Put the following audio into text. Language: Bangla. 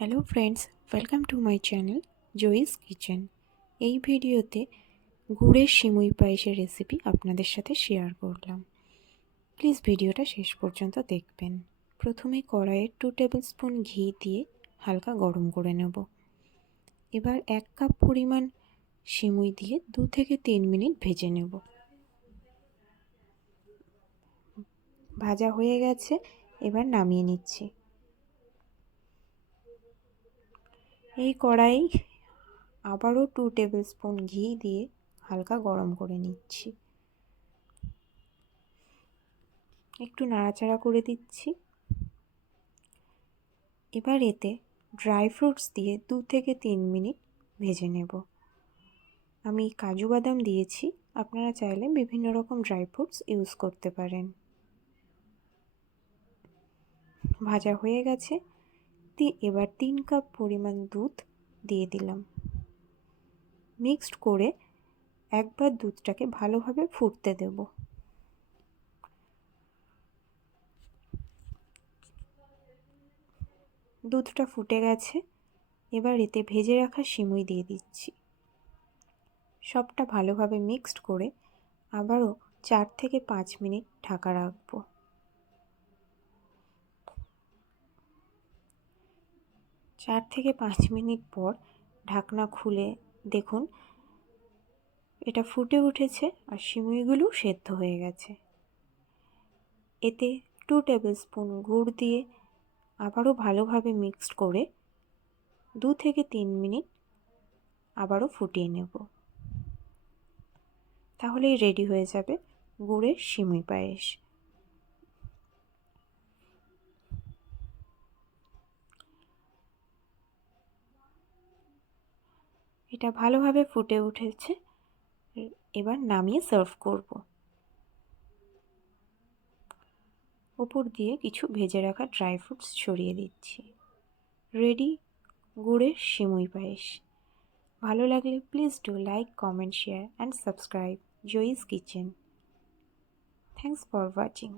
Hello friends, welcome to my channel Joyi's kitchen. এই ভিডিওতে গুড়ের সিমুই পায়েসের রেসিপি আপনাদের সাথে শেয়ার করলাম। প্লিজ ভিডিওটা শেষ পর্যন্ত দেখবেন। প্রথমে কড়াইয়ে 2 টেবিল স্পুন ঘি দিয়ে হালকা গরম করে নেব। এবার 1 কাপ পরিমাণ সিমুই দিয়ে 2 থেকে 3 মিনিট ভেজে নেব। ভাজা হয়ে গেছে, এবার নামিয়ে নিচ্ছি। এই কড়াই আবারও 2 টেবিল স্পুন ঘি দিয়ে হালকা গরম করে নিচ্ছি। একটু নাড়াচাড়া করে দিচ্ছি। এবার এতে ড্রাই ফ্রুটস দিয়ে 2 থেকে 3 মিনিট ভেজে নেব। আমি কাজু বাদাম দিয়েছি, আপনারা চাইলে বিভিন্ন রকম ড্রাই ফ্রুটস ইউজ করতে পারেন। ভাজা হয়ে গেছে, এবার 3 কাপ পরিমাণ দুধ দিয়ে দিলাম। মিক্সড করে একবার দুধটাকে ভালোভাবে ফুটতে দেব। দুধটা ফুটে গেছে, এবার এতে ভেজে রাখা সিমুই দিয়ে দিচ্ছি। সবটা ভালোভাবে মিক্সড করে আবারও 4 থেকে 5 মিনিট ঢাকা রাখবো। 4 থেকে 5 মিনিট পর ঢাকনা খুলে দেখুন এটা ফুটে উঠেছে আর সিমুইগুলো সেদ্ধ হয়ে গেছে। এতে 2 টেবিল স্পুন গুড় দিয়ে আবারও ভালোভাবে মিক্সড করে 2 থেকে 3 মিনিট আবারও ফুটিয়ে নেব। তাহলেই রেডি হয়ে যাবে গুড়ের সিমুই পায়েস। এটা ভালোভাবে ফুটে উঠেছে, এবার নামিয়ে সার্ভ করব। উপর দিয়ে কিছু ভেজে রাখা ড্রাই ফ্রুটস ছড়িয়ে দিচ্ছি। রেডি গুড়ের সিমুই পায়েস। ভালো লাগলে please do like, comment, share and subscribe Joyi's kitchen. Thanks for watching.